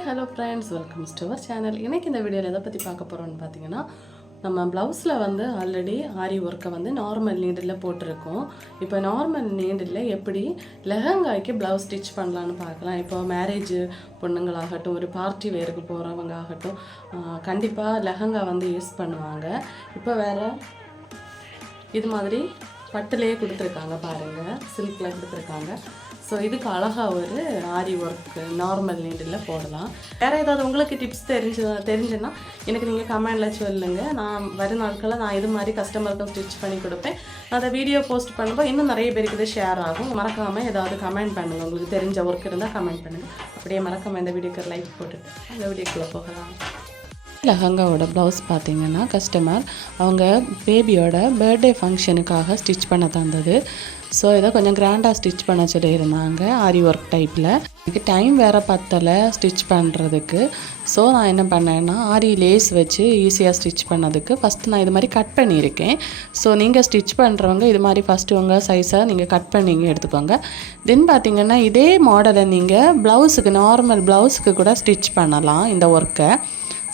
Hi hello friends welcome to our channel இன்றைக்கி இந்த வீடியோவில் எதை பற்றி பார்க்க போகிறோம்னு பார்த்தீங்கன்னா நம்ம ப்ளவுஸில் வந்து ஆல்ரெடி ஆரி ஒர்க்கை வந்து நார்மல் நீடில் போட்டிருக்கோம். இப்போ நார்மல் நீடில் எப்படி லெஹங்காய்க்கு ப்ளவுஸ் ஸ்டிச் பண்ணலான்னு பார்க்கலாம். இப்போ மேரேஜ் பொண்ணுங்களாகட்டும் ஒரு பார்ட்டி வேருக்கு போகிறவங்க ஆகட்டும் கண்டிப்பாக லெஹங்கா வந்து யூஸ் பண்ணுவாங்க. இப்போ வேறு இது மாதிரி பட்டுலேயே கொடுத்துருக்காங்க பாருங்கள் சில்கில் கொடுத்துருக்காங்க. ஸோ இதுக்கு அழகாக ஒரு ஆரி ஒர்க்கு நார்மல் நீடில் போடலாம். வேறு ஏதாவது உங்களுக்கு டிப்ஸ் தெரிஞ்சு தெரிஞ்சுன்னா எனக்கு நீங்கள் கமெண்டில் சொல்லுங்க. நான் வரும் நாட்களில் நான் இது மாதிரி கஸ்டமருக்கும் ஸ்டிச் பண்ணி கொடுப்பேன். நான் அதை வீடியோ போஸ்ட் பண்ணும்போது இன்னும் நிறைய பேருக்கு இது ஷேர் ஆகும். மறக்காமல் ஏதாவது கமெண்ட் பண்ணுங்கள் உங்களுக்கு தெரிஞ்ச ஒர்க் இருந்தால் கமெண்ட் பண்ணுங்கள் அப்படியே மறக்காமல் இந்த வீடியோக்கு லைக் போட்டுட்டு அந்த வீடியோக்குள்ளே போகலாம். லெஹங்காவோட ப்ளவுஸ் பார்த்தீங்கன்னா கஸ்டமர் அவங்க பேபியோட பர்த்டே ஃபங்க்ஷனுக்காக ஸ்டிச் பண்ண தந்தது. ஸோ இதை கொஞ்சம் கிராண்டாக ஸ்டிச் பண்ண சொல்லியிருந்தாங்க ஆரி ஒர்க் டைப்பில் எனக்கு டைம் வேறு பத்தலை ஸ்டிச் பண்ணுறதுக்கு ஸோ நான் என்ன பண்ணேன்னா ஆரி லேஸ் வச்சு ஈஸியாக ஸ்டிச் பண்ணதுக்கு ஃபஸ்ட்டு நான் இது மாதிரி கட் பண்ணியிருக்கேன். ஸோ நீங்கள் ஸ்டிச் பண்ணுறவங்க இது மாதிரி ஃபஸ்ட்டு உங்கள் சைஸை நீங்கள் கட் பண்ணிங்க எடுத்துக்கோங்க. தென் பார்த்தீங்கன்னா இதே மாடலை நீங்கள் ப்ளவுஸுக்கு நார்மல் ப்ளவுஸுக்கு கூட ஸ்டிச் பண்ணலாம் இந்த ஒர்க்கை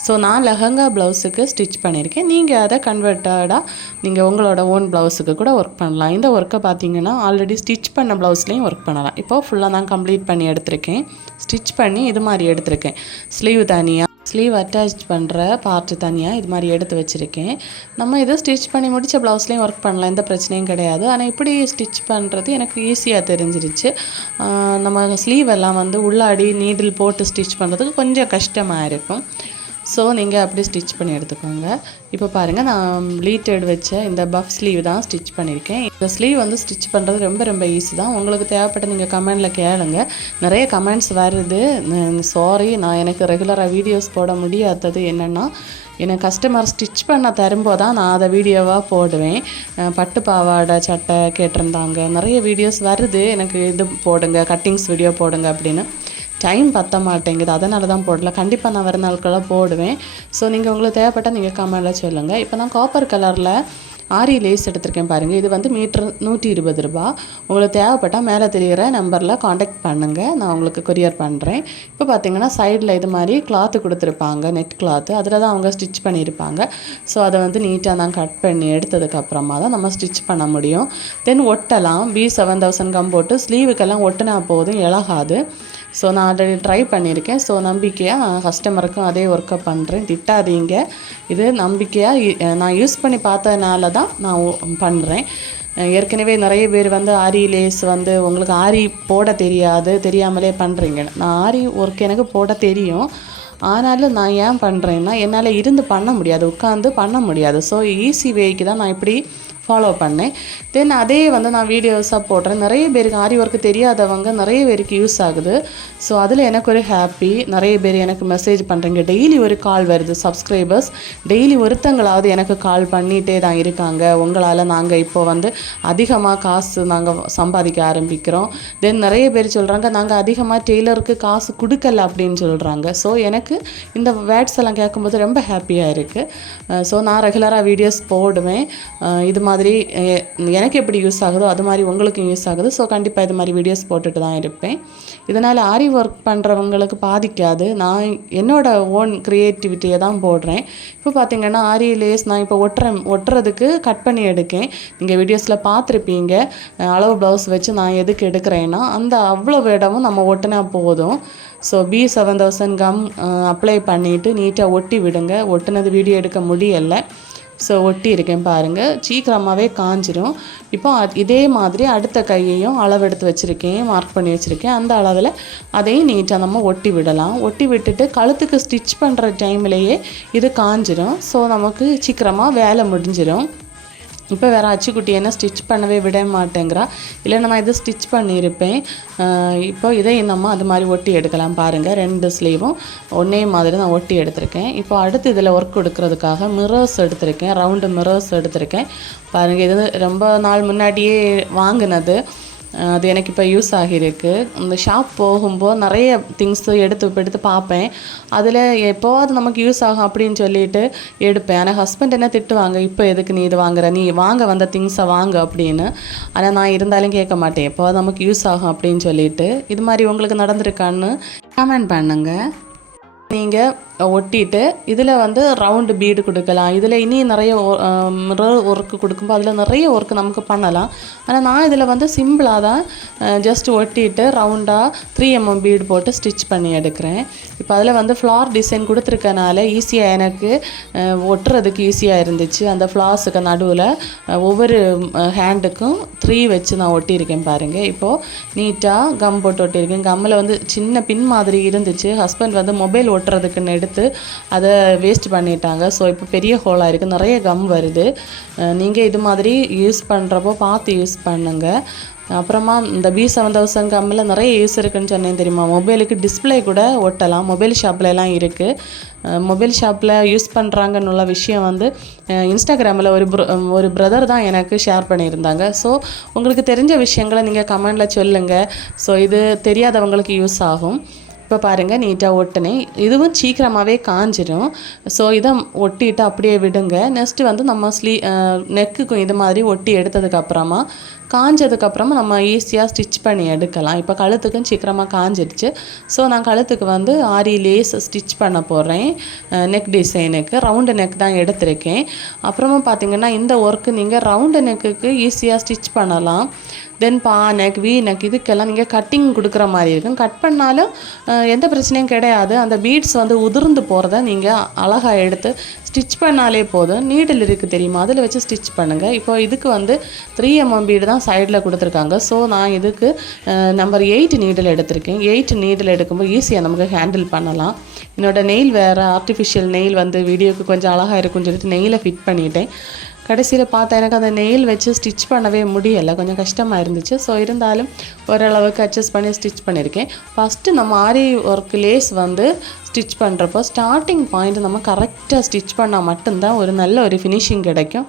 ஸோ நான் லெஹங்கா ப்ளவுஸுக்கு ஸ்டிச் பண்ணியிருக்கேன். நீங்கள் அதை கன்வெர்ட்டடாக நீங்கள் உங்களோட ஓன் ப்ளவுஸுக்கு கூட ஒர்க் பண்ணலாம். இந்த ஒர்க்கை பார்த்தீங்கன்னா ஆல்ரெடி ஸ்டிச் பண்ண ப்ளவுஸ்லேயும் ஒர்க் பண்ணலாம். இப்போ ஃபுல்லாக நான் கம்ப்ளீட் பண்ணி எடுத்திருக்கேன். ஸ்டிச் பண்ணி இது மாதிரி எடுத்திருக்கேன். ஸ்லீவ் தனியாக ஸ்லீவ் அட்டாச் பண்ணுற பார்ட்டு தனியாக இது மாதிரி எடுத்து வச்சுருக்கேன். நம்ம இதை ஸ்டிச் பண்ணி முடித்த ப்ளவுஸ்லேயும் ஒர்க் பண்ணலாம். எந்த பிரச்சனையும் கிடையாது. ஆனால் இப்படி ஸ்டிச் பண்ணுறது எனக்கு ஈஸியாக தெரிஞ்சிருச்சு. நம்ம ஸ்லீவ் எல்லாம் வந்து உள்ளாடி நீடில் போட்டு ஸ்டிச் பண்ணுறதுக்கு கொஞ்சம் கஷ்டமாக இருக்கும். ஸோ நீங்கள் அப்படி ஸ்டிச் பண்ணி எடுத்துக்கோங்க. இப்போ பாருங்கள் நான் ப்ளீட்டட் வச்ச இந்த பஃப் ஸ்லீவ் தான் ஸ்டிச் பண்ணியிருக்கேன் இந்த ஸ்லீவ் வந்து ஸ்டிச் பண்ணுறது ரொம்ப ரொம்ப ஈஸி தான். உங்களுக்கு தேவைப்பட்ட நீங்கள் கமெண்டில் கேளுங்க. நிறைய கமெண்ட்ஸ் வருது. சாரி நான் எனக்கு ரெகுலராக வீடியோஸ் போட முடியாதது என்னென்னா எனக்கு கஸ்டமர் ஸ்டிச் பண்ண தரும்போது தான் நான் அதை வீடியோவாக போடுவேன். பட்டு பாவாடை சட்டை கேட்டிருந்தாங்க. நிறைய வீடியோஸ் வருது. எனக்கு இது போடுங்க கட்டிங்ஸ் வீடியோ போடுங்க அப்படின்னு. டைம் பத்த மாட்டேங்குது. அதனால தான் போடல. கண்டிப்பாக நான் வர நாட்களாக போடுவேன். ஸோ நீங்கள் உங்களுக்கு தேவைப்பட்டால் நீங்கள் கமெண்டில் சொல்லுங்கள் இப்போ நான் காப்பர் கலரில் ஆரி லேஸ் எடுத்திருக்கேன் பாருங்கள் இது வந்து மீட்ரு நூற்றி இருபது ரூபா. உங்களுக்கு தேவைப்பட்டால் மேலே தெரிகிற நம்பரில் காண்டாக்ட் பண்ணுங்கள் நான் உங்களுக்கு கொரியர் பண்ணுறேன் இப்போ பார்த்தீங்கன்னா சைடில் இது மாதிரி கிளாத்து கொடுத்துருப்பாங்க. நெட் கிளாத்து அதில் தான் அவங்க ஸ்டிச் பண்ணியிருப்பாங்க. ஸோ அதை வந்து நீட்டாக தான் கட் பண்ணி எடுத்ததுக்கப்புறமா தான் நம்ம ஸ்டிச் பண்ண முடியும். தென் ஒட்டலாம். பி செவன் தௌசண்ட் கம் போட்டு ஸ்லீவுக்கெல்லாம் ஒட்டினா போதும். இழகாது ஸோ நான் ஆல்ரெடி ட்ரை பண்ணியிருக்கேன். ஸோ நம்பிக்கையாக கஸ்டமருக்கும் அதே ஒர்க்கை பண்ணுறேன் திட்டாதீங்க. இது நம்பிக்கையாக நான் யூஸ் பண்ணி பார்த்ததுனால தான் நான் பண்ணுறேன் ஏற்கனவே நிறைய பேர் வந்து ஆரி லேஸ் வந்து உங்களுக்கு ஆரி போட தெரியாது தெரியாமலே பண்ணுறீங்க நான் ஆரி ஒர்க் எனக்கு போட தெரியும். ஆனாலும் நான் ஏன் பண்ணுறேன்னா என்னால் இருந்து பண்ண முடியாது. உட்காந்து பண்ண முடியாது. ஸோ ஈஸி வேக்கு தான் நான் இப்படி ஃபாலோ பண்ணேன். தென் அதே வந்து நான் வீடியோஸாக போடுறேன். நிறைய பேருக்கு ஆரி ஒர்க்கு தெரியாதவங்க நிறைய பேருக்கு யூஸ் ஆகுது. ஸோ அதில் எனக்கு ஒரு ஹாப்பி நிறைய பேர் எனக்கு மெசேஜ் பண்ணுறீங்க டெய்லி ஒரு கால் வருது சப்ஸ்கிரைபர்ஸ் டெய்லி ஒருத்தங்களாவது எனக்கு கால் பண்ணிகிட்டே தான் இருக்காங்க. உங்களால் நாங்கள் இப்போ வந்து அதிகமாக காசு நாங்கள் சம்பாதிக்க ஆரம்பிக்கிறோம். தென் நிறைய பேர் சொல்கிறாங்க நாங்கள் அதிகமாக டெய்லருக்கு காசு கொடுக்கல அப்படின்னு சொல்கிறாங்க ஸோ எனக்கு இந்த வேர்ட்ஸ் எல்லாம் கேட்கும்போது ரொம்ப ஹாப்பியாக இருக்குது ஸோ நான் ரெகுலராக வீடியோஸ் போடுவேன். இது மாதிரி மாதிரி எனக்கு எப்படி யூஸ் ஆகுதோ அது மாதிரி உங்களுக்கும் யூஸ் ஆகுது. ஸோ கண்டிப்பாக இது மாதிரி வீடியோஸ் போட்டுட்டு தான் இருப்பேன். இதனால் ஆரி ஒர்க் பண்ணுறவங்களுக்கு பாதிக்காது. நான் என்னோட ஓன் க்ரியேட்டிவிட்டியை தான் போடுறேன். இப்போ பார்த்தீங்கன்னா ஆரி லேஸ் நான் இப்போ ஒட்டுறேன் ஒட்டுறதுக்கு கட் பண்ணி எடுக்கேன். நீங்கள் வீடியோஸில் பார்த்துருப்பீங்க அளவு ப்ளவுஸ் வச்சு நான் எதுக்கு எடுக்கிறேன்னா அந்த அவ்வளோ இடமும் நம்ம ஒட்டினா போதும். So B seven thousand gum apply பண்ணிவிட்டு நீட்டாக ஒட்டி விடுங்க. ஒட்டுனது வீடியோ எடுக்க முடியலை. ஸோ ஒட்டி இருக்கேன் பாருங்கள் சீக்கிரமாகவே காஞ்சிரும். இப்போ அது- இதே மாதிரி அடுத்த கையையும் அளவெடுத்து வச்சுருக்கேன் மார்க் பண்ணி வச்சுருக்கேன். அந்த அளவில் அதையும் நீட்டாக நம்ம ஒட்டி விடலாம். ஒட்டி விட்டுட்டு கழுத்துக்கு ஸ்டிச் பண்ணுற டைம்லேயே இது காஞ்சிரும். ஸோ நமக்கு சீக்கிரமாக வேலை முடிஞ்சிடும் இப்போ வேறு அச்சுக்குட்டி என்ன ஸ்டிச் பண்ணவே விட மாட்டேங்கிறா. இல்லைன்னா நான் இதை ஸ்டிச் பண்ணியிருப்பேன். இப்போ இதை நம்ம அது மாதிரி ஒட்டி எடுக்கலாம் பாருங்கள் ரெண்டு ஸ்லீவும் ஒன்றே மாதிரி நான் ஒட்டி எடுத்திருக்கேன். இப்போ அடுத்து இதில் ஒர்க் கொடுக்கறதுக்காக மிரர்ஸ் எடுத்திருக்கேன். ரவுண்டு மிரர்ஸ் எடுத்திருக்கேன். பாருங்கள் இது ரொம்ப நாள் முன்னாடியே வாங்கினது. அது எனக்கு இப்போ யூஸ் ஆகியிருக்கு. இந்த ஷாப் போகும்போது நிறைய திங்ஸ் எடுத்து எடுத்து பார்ப்பேன். அதில் எப்போவாது நமக்கு யூஸ் ஆகும் அப்படின்னு சொல்லிட்டு எடுப்பேன். ஆனால் ஹஸ்பண்ட் என்ன திட்டுவாங்க? இப்போ எதுக்கு நீ இது வாங்குற? நீ வாங்க வந்த திங்ஸை வாங்க அப்படின்னு. ஆனால் நான் இருந்தாலும் கேட்க மாட்டேன். எப்போவாது நமக்கு யூஸ் ஆகும் அப்படின்னு சொல்லிட்டு. இது மாதிரி உங்களுக்கு நடந்திருக்கான்னு கமெண்ட் பண்ணுங்கள் நீங்கள் ஒட்டிட்டு இதில் வந்து ரவுண்டு பீடு கொடுக்கலாம். இதில் இனி நிறைய மிரர் ஒர்க்கு கொடுக்கும்போது அதில் நிறைய ஒர்க்கு நமக்கு பண்ணலாம். ஆனால் நான் இதில் வந்து சிம்பிளாக தான் ஜஸ்ட் ஒட்டிட்டு ரவுண்டாக த்ரீ எம்எம் பீடு போட்டு ஸ்டிச் பண்ணி எடுக்கிறேன். இப்போ அதில் வந்து ஃப்ளார் டிசைன் கொடுத்துருக்கனால ஈஸியாக எனக்கு ஒட்டுறதுக்கு ஈஸியாக இருந்துச்சு. அந்த ஃப்ளார்ஸுக்கு நடுவில் ஒவ்வொரு ஹேண்டுக்கும் த்ரீ வச்சு நான் ஒட்டியிருக்கேன் பாருங்கள் இப்போது நீட்டாக கம் போட்டு ஒட்டியிருக்கேன். கம்மில் வந்து சின்ன பின் மாதிரி இருந்துச்சு. ஹஸ்பண்ட் வந்து மொபைல் ஒட்டுறதுக்குன்னு எடுத்து அதை வேஸ்ட் பண்ணிட்டாங்க. ஸோ இப்போ பெரிய ஹோலாக இருக்குது நிறைய கம் வருது. நீங்கள் இது மாதிரி யூஸ் பண்ணுறப்போ பார்த்து யூஸ் பண்ணுங்கள் அப்புறமா இந்த பி செவன் தௌசண்ட் கம்மில் நிறைய யூஸ் இருக்குன்னு சொன்னேன் தெரியுமா? மொபைலுக்கு டிஸ்ப்ளே கூட ஒட்டலாம். மொபைல் ஷாப்லலாம் இருக்குது மொபைல் ஷாப்பில் யூஸ் பண்ணுறாங்கன்னு உள்ள விஷயம் வந்து இன்ஸ்டாகிராமில் ஒரு ஒரு பிரதர் தான் எனக்கு ஷேர் பண்ணியிருந்தாங்க. ஸோ உங்களுக்கு தெரிஞ்ச விஷயங்களை நீங்கள் கமெண்டில் சொல்லுங்கள் ஸோ இது தெரியாதவங்களுக்கு யூஸ் ஆகும். இப்போ பாருங்கள் நீட்டாக ஒட்டினேன். இதுவும் சீக்கிரமாகவே காஞ்சிடும் ஸோ இதை ஒட்டிட்டு அப்படியே விடுங்க. நெக்ஸ்ட்டு வந்து நம்ம ஸ்லீ நெக்குக்கும் இது மாதிரி ஒட்டி எடுத்ததுக்கப்புறமா காஞ்சதுக்கப்புறமா நம்ம ஈஸியாக ஸ்டிச் பண்ணி எடுக்கலாம். இப்போ கழுத்துக்கும் சீக்கிரமாக காஞ்சிடுச்சு. ஸோ நான் கழுத்துக்கு வந்து ஆரி லேஸ் ஸ்டிச் பண்ண போகிறேன் நெக் டிசைனுக்கு ரவுண்டு நெக் தான் எடுத்திருக்கேன். அப்புறமா பார்த்திங்கன்னா இந்த ஒர்க்கு நீங்கள் ரவுண்டு நெக்குக்கு ஈஸியாக ஸ்டிச் பண்ணலாம். தென் பா நெக் வி நெக் இதுக்கெல்லாம் நீங்கள் கட்டிங் கொடுக்குற மாதிரி இருக்கும். கட் பண்ணாலும் எந்த பிரச்சனையும் கிடையாது. அந்த பீட்ஸ் வந்து உதிர்ந்து போகிறத நீங்கள் அழகாக எடுத்து ஸ்டிச் பண்ணாலே போதும். நீடில் இருக்குது தெரியுமா? அதில் வச்சு ஸ்டிச் பண்ணுங்கள் இப்போ இதுக்கு வந்து த்ரீ எம்எம் பீடு தான் சைடில் கொடுத்துருக்காங்க. ஸோ நான் இதுக்கு நம்பர் எயிட் நீடில் எடுத்திருக்கேன். எயிட் நீடில் எடுக்கும்போது ஈஸியாக நமக்கு ஹேண்டில் பண்ணலாம். என்னோடய நெயில் வேறு ஆர்டிஃபிஷியல் நெயில் வந்து வீடியோக்கு கொஞ்சம் அழகாக இருக்கும்னு சொல்லிட்டு நெயிலை ஃபிட் பண்ணிட்டேன். கடைசியில் பார்த்தா எனக்கு அந்த நெயில் வச்சு ஸ்டிச் பண்ணவே முடியலை. கொஞ்சம் கஷ்டமாக இருந்துச்சு. ஸோ இருந்தாலும் ஓரளவுக்கு அட்ஜஸ்ட் பண்ணி ஸ்டிச் பண்ணியிருக்கேன். ஃபஸ்ட்டு நம்ம ஆரி ஒர்க் லேஸ் வந்து ஸ்டிச் பண்ணுறப்போ ஸ்டார்டிங் பாயிண்ட் நம்ம கரெக்டாக ஸ்டிச் பண்ணால் மட்டும்தான் ஒரு நல்ல ஒரு ஃபினிஷிங் கிடைக்கும்.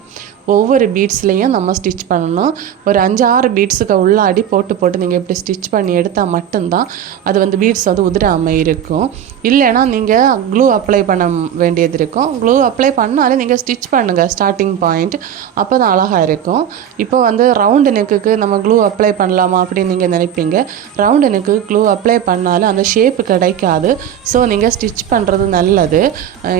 ஒவ்வொரு பீட்ஸ்லேயும் நம்ம ஸ்டிச் பண்ணணும். ஒரு அஞ்சாறு பீட்ஸுக்கு உள்ள அடி போட்டு போட்டு நீங்கள் இப்படி ஸ்டிச் பண்ணி எடுத்தால் மட்டும்தான் அது வந்து பீட்ஸ் வந்து உதிராமல் இருக்கும். இல்லைன்னா நீங்கள் க்ளூ அப்ளை பண்ண வேண்டியது இருக்கும். க்ளூ அப்ளை பண்ணாலே நீங்கள் ஸ்டிச் பண்ணுங்கள் ஸ்டார்டிங் பாயிண்ட் அப்போ தான் அழகாக இருக்கும். இப்போ வந்து ரவுண்டு நெக்குக்கு நம்ம க்ளூ அப்ளை பண்ணலாமா அப்படின்னு நீங்கள் நினைப்பீங்க. ரவுண்டு நெக்கு க்ளூ அப்ளை பண்ணாலும் அந்த ஷேப்பு கிடைக்காது. ஸோ நீங்கள் ஸ்டிச் பண்ணுறது நல்லது.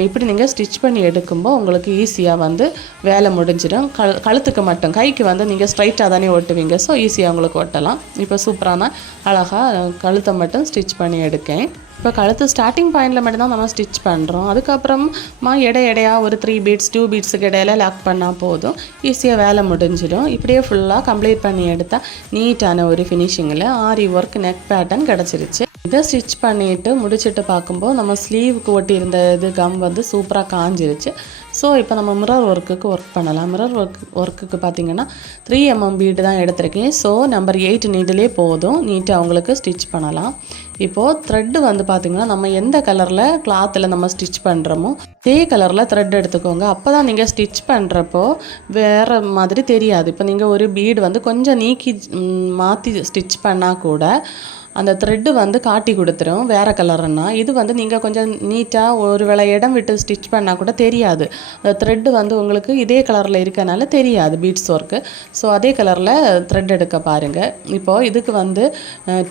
இப்படி நீங்கள் ஸ்டிச் பண்ணி எடுக்கும்போது உங்களுக்கு ஈஸியாக வந்து வேலை முடிஞ்சிடும். கழு கழுத்துக்கு மட்டும் கைக்கு வந்து நீங்கள் ஸ்ட்ரைட்டாக தானே ஓட்டுவீங்க. ஸோ ஈஸியாக உங்களுக்கு ஒட்டலாம் இப்போ சூப்பரான அழகாக கழுத்தை மட்டும் ஸ்டிச் பண்ணி எடுக்கேன். இப்போ கழுத்து ஸ்டார்டிங் பாயிண்டில் மட்டும்தான் நம்ம ஸ்டிச் பண்ணுறோம் அதுக்கப்புறமா எடை எடையாக ஒரு த்ரீ பீட்ஸ் டூ பீட்ஸுக்கு இடையில லாக் பண்ணால் போதும். ஈஸியாக வேலை முடிஞ்சிடும். இப்படியே ஃபுல்லாக கம்ப்ளீட் பண்ணி எடுத்தால் நீட்டான ஒரு ஃபினிஷிங்கில் ஆரி ஒர்க் நெக் பேட்டர்ன் கிடச்சிருச்சு. இதை ஸ்டிச் பண்ணிட்டு முடிச்சுட்டு பார்க்கும்போது நம்ம ஸ்லீவுக்கு ஒட்டியிருந்த இது கம் வந்து சூப்பராக காஞ்சிருச்சு. ஸோ இப்போ நம்ம மிரர் ஒர்க்குக்கு ஒர்க் பண்ணலாம். மிரர் ஒர்க் ஒர்க்குக்கு பார்த்தீங்கன்னா த்ரீ எம்எம் பீடு தான் எடுத்திருக்கேன். ஸோ நம்பர் எயிட் நீட்டிலே போதும். நீட்டாக அவங்களுக்கு ஸ்டிச் பண்ணலாம். இப்போது த்ரெட்டு வந்து பார்த்திங்கன்னா நம்ம எந்த கலரில் கிளாத்தில் நம்ம ஸ்டிச் பண்ணுறோமோ அதே கலரில் த்ரெட் எடுத்துக்கோங்க. அப்போ தான் நீங்கள் ஸ்டிச் பண்ணுறப்போ வேறு மாதிரி தெரியாது. இப்போ நீங்கள் ஒரு பீடு வந்து கொஞ்சம் நீக்கி மாற்றி ஸ்டிச் பண்ணால் கூட அந்த த்ரெட்டு வந்து காட்டி கொடுத்துரும். வேறு கலருன்னா இது வந்து நீங்கள் கொஞ்சம் நீட்டாக ஒரு வேளை இடம் விட்டு ஸ்டிச் பண்ணால் கூட தெரியாது. அந்த த்ரெட்டு வந்து உங்களுக்கு இதே கலரில் இருக்கனால தெரியாது பீட்ஸ் ஒர்க்கு ஸோ அதே கலரில் த்ரெட் எடுக்க பாருங்கள் இப்போது இதுக்கு வந்து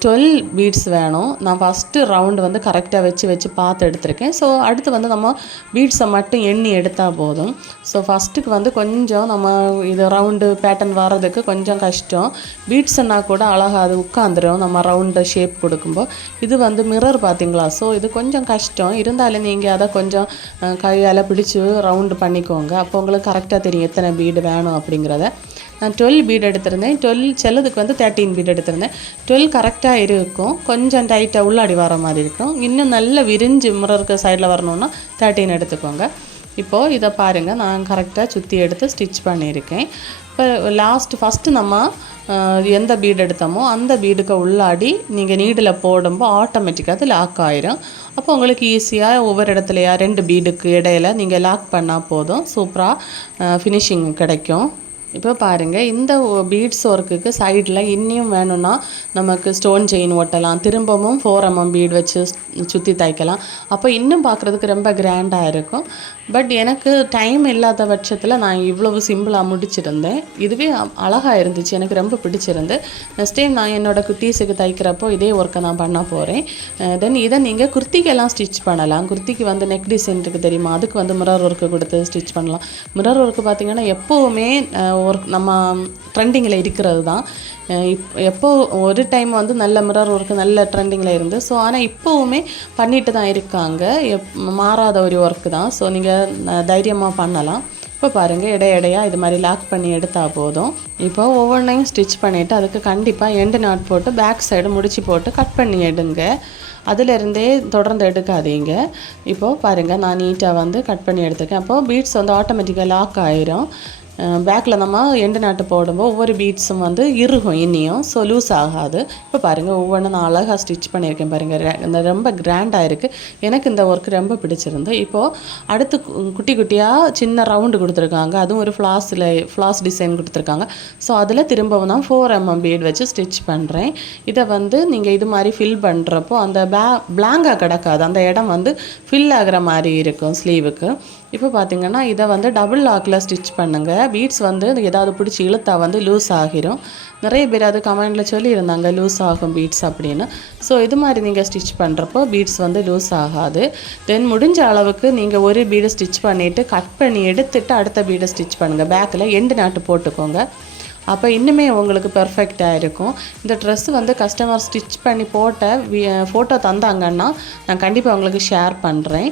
டுவெல் பீட்ஸ் வேணும். நான் ஃபஸ்ட்டு ரவுண்டு வந்து கரெக்டாக வச்சு வச்சு பார்த்து எடுத்திருக்கேன். ஸோ அடுத்து வந்து நம்ம பீட்ஸை மட்டும் எண்ணி எடுத்தால் போதும். ஸோ ஃபஸ்ட்டுக்கு வந்து கொஞ்சம் நம்ம இது ரவுண்டு பேட்டர்ன் வர்றதுக்கு கொஞ்சம் கஷ்டம். பீட்ஸ்னால் கூட அழகாக அது உட்காந்துரும் நம்ம ரவுண்டு ஷேப் கொடுக்கும்போது இது வந்து மிரர் பார்த்தீங்களா? ஸோ இது கொஞ்சம் கஷ்டம். இருந்தாலும் நீங்கள் அதை கொஞ்சம் கையால் பிடிச்சி ரவுண்டு பண்ணிக்கோங்க. அப்போ உங்களுக்கு கரெக்டாக தெரியும். எத்தனை பீடு வேணும் அப்படிங்கிறத. நான் டுவெல் பீட் எடுத்திருந்தேன். டுவெல் செல்லதுக்கு வந்து தேர்ட்டீன் பீட் எடுத்திருந்தேன். டுவெல் கரெக்டாக இருக்கும். கொஞ்சம் டைட்டாக உள்ளாடி வர மாதிரி இருக்கும். இன்னும் நல்ல விரிஞ்சு மிரருக்கு சைடில் வரணுன்னா தேர்ட்டீன் எடுத்துக்கோங்க. இப்போது இதை பாருங்கள் நான் கரெக்டாக சுற்றி எடுத்து ஸ்டிச் பண்ணியிருக்கேன். இப்போ லாஸ்ட் ஃபஸ்ட்டு நம்ம எந்த பீடு எடுத்தோமோ அந்த பீடுக்கு உள்ளாடி நீங்கள் நீடில் போடும்போது ஆட்டோமேட்டிக்காக அது லாக் ஆயிரும். அப்போ உங்களுக்கு ஈஸியாக ஒவ்வொரு இடத்துலையா ரெண்டு பீடுக்கு இடையில நீங்கள் லாக் பண்ணால் போதும். சூப்பராக ஃபினிஷிங் கிடைக்கும். இப்போ பாருங்கள் இந்த பீட்ஸ் ஒர்க்குக்கு சைடில் இன்னியும் வேணும்னா நமக்கு ஸ்டோன் செயின் ஒட்டலாம். திரும்பவும் ஃபோர் எம்எம் பீட் வச்சு சுற்றி தைக்கலாம். அப்போ இன்னும் பார்க்குறதுக்கு ரொம்ப கிராண்டாக இருக்கும். பட் எனக்கு டைம் இல்லாத பட்சத்தில் நான் இவ்வளவு சிம்பிளாக முடிச்சிருந்தேன். இதுவே அழகாக இருந்துச்சு. எனக்கு ரொம்ப பிடிச்சிருந்து. நெக்ஸ்ட் டைம் நான் என்னோட குட்டீஸுக்கு தைக்கிறப்போ இதே ஒர்க்கை நான் பண்ண போகிறேன் தென் இதை நீங்கள் குர்த்திக்கெல்லாம் ஸ்டிச் பண்ணலாம். குர்த்திக்கு வந்து நெக் டிசைன் இருக்குது தெரியுமா? அதுக்கு வந்து மிரர் ஒர்க்கு கொடுத்து ஸ்டிச் பண்ணலாம். மிரர் ஒர்க்கு பார்த்திங்கன்னா எப்போவுமே ஒர்க் நம்ம ட்ரெண்டிங்கில் இருக்கிறது தான் இப் எப்போ ஒரு டைம் வந்து நல்ல மிரர் ஒர்க்கு நல்ல ட்ரெண்டிங்கில் இருந்து ஸோ ஆனால் இப்போவுமே பண்ணிட்டு தான் இருக்காங்க. எப் மாறாத ஒரு ஒர்க்கு தான். ஸோ நீங்கள் தைரியமாக பண்ணலாம். இப்போ பாருங்கள் இடை இது மாதிரி லாக் பண்ணி எடுத்தால் போதும். இப்போ ஒவ்வொன்றையும் ஸ்டிச் பண்ணிவிட்டு அதுக்கு கண்டிப்பாக எண்டு நாட் போட்டு பேக் சைடு முடிச்சு போட்டு கட் பண்ணி எடுங்க. அதிலிருந்தே தொடர்ந்து எடுக்காதீங்க. இப்போது பாருங்கள் நான் நீட்டாக வந்து கட் பண்ணி எடுத்துருக்கேன். அப்போது பீட்ஸ் வந்து ஆட்டோமேட்டிக்காக லாக் ஆயிரும். பேக்கில் நம்ம எண்டு நாட்டு போடும்போது ஒவ்வொரு பீட்ஸும் வந்து இருகும் இன்னியும் ஸோ லூஸ் ஆகாது. இப்போ பாருங்கள் ஒவ்வொன்றும் நான் அழகாக ஸ்டிச் பண்ணியிருக்கேன் பாருங்கள் இந்த ரொம்ப கிராண்டாக இருக்குது எனக்கு இந்த ஒர்க் ரொம்ப பிடிச்சிருந்து. இப்போது அடுத்து கு- குட்டி குட்டியாக சின்ன ரவுண்டு கொடுத்துருக்காங்க. அதுவும் ஒரு ஃப்ளாஸில் ஃப்ளாஸ் டிசைன் கொடுத்துருக்காங்க. ஸோ அதில் திரும்பவும் தான் ஃபோர் எம்எம் பீட் வச்சு ஸ்டிச் பண்ணுறேன் இதை வந்து நீங்கள் இது மாதிரி ஃபில் பண்ணுறப்போ அந்த பே பிளாங்காக கிடக்காது. அந்த இடம் வந்து ஃபில் ஆகுற மாதிரி இருக்கும் ஸ்லீவுக்கு இப்போ பார்த்தீங்கன்னா இதை வந்து டபுள் லாக்கில் ஸ்டிச் பண்ணுங்கள் பீட்ஸ் வந்து ஏதாவது பிடிச்சி இழுத்தா வந்து லூஸ் ஆகிரும். நிறைய பேர் அது கமெண்டில் சொல்லியிருந்தாங்க லூஸ் ஆகும் பீட்ஸ் அப்படின்னு. ஸோ இது மாதிரி நீங்கள் ஸ்டிச் பண்ணுறப்போ பீட்ஸ் வந்து லூஸ் ஆகாது. தென் முடிஞ்ச அளவுக்கு நீங்கள் ஒரு பீடை ஸ்டிச் பண்ணிவிட்டு கட் பண்ணி எடுத்துட்டு அடுத்த பீடை ஸ்டிச் பண்ணுங்கள் பேக்கில் எண்டு நாட்டு போட்டுக்கோங்க. அப்போ இன்னுமே உங்களுக்கு பெர்ஃபெக்டாக இருக்கும். இந்த ட்ரெஸ் வந்து கஸ்டமர் ஸ்டிச் பண்ணி போட்ட ஃபோட்டோ தந்தாங்கன்னா நான் கண்டிப்பாக உங்களுக்கு ஷேர் பண்ணுறேன்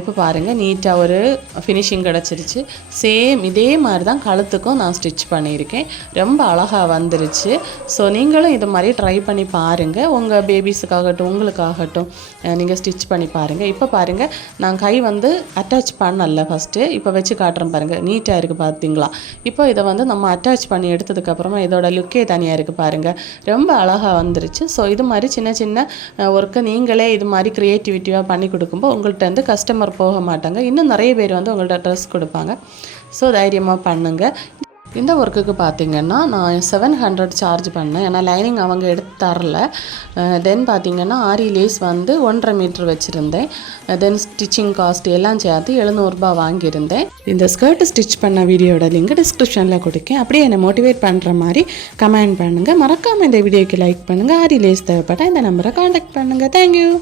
இப்போ பாருங்கள் நீட்டாக ஒரு ஃபினிஷிங் கிடச்சிருச்சு. சேம் இதே மாதிரி தான் கழுத்துக்கும் நான் ஸ்டிச் பண்ணியிருக்கேன். ரொம்ப அழகாக வந்துருச்சு. ஸோ நீங்களும் இது மாதிரி ட்ரை பண்ணி பாருங்கள் உங்கள் பேபிஸுக்காகட்டும் உங்களுக்காகட்டும் நீங்கள் ஸ்டிச் பண்ணி பாருங்கள் இப்போ பாருங்கள் நான் கை வந்து அட்டாச் பண்ணல ஃபஸ்ட்டு இப்போ வச்சு காட்டுறேன் பாருங்கள் நீட்டாக இருக்குது பார்த்தீங்களா இப்போ இதை வந்து நம்ம அட்டாச் பண்ணி எடுத்து எடுத்ததுக்கப்புறமா இதோட லுக்கே தனியாக இருக்குது பாருங்கள் ரொம்ப அழகாக வந்துருச்சு. ஸோ இது மாதிரி சின்ன சின்ன ஒர்க்கை நீங்களே இது மாதிரி க்ரியேட்டிவிட்டியாக பண்ணி கொடுக்கும்போது உங்கள்கிட்ட வந்து கஸ்டமர் போக மாட்டாங்க. இன்னும் நிறைய பேர் வந்து உங்கள்கிட்ட ட்ரெஸ் கொடுப்பாங்க. ஸோ தைரியமாக பண்ணுங்கள் இந்த ஒர்க்குக்கு பார்த்தீங்கன்னா நான் செவன் ஹண்ட்ரட் சார்ஜ் பண்ணேன். ஏன்னா லைனிங் அவங்க எடுத்து தரல. தென் பார்த்தீங்கன்னா ஆரி லேஸ் வந்து ஒன்றரை மீட்ரு வச்சுருந்தேன். தென் ஸ்டிச்சிங் காஸ்ட் எல்லாம் சேர்த்து எழுநூறுபா வாங்கியிருந்தேன். இந்த ஸ்கர்ட் ஸ்டிச் பண்ண வீடியோட லிங்க் டிஸ்கிரிப்ஷனில் கொடுக்கேன். அப்படியே என்னை மோட்டிவேட் பண்ணுற மாதிரி கமெண்ட் பண்ணுங்கள் மறக்காமல் இந்த வீடியோக்கு லைக் பண்ணுங்கள் ஆரி லேஸ் தேவைப்பட்டால் இந்த நம்பரை காண்டாக்ட் பண்ணுங்கள் தேங்க்யூ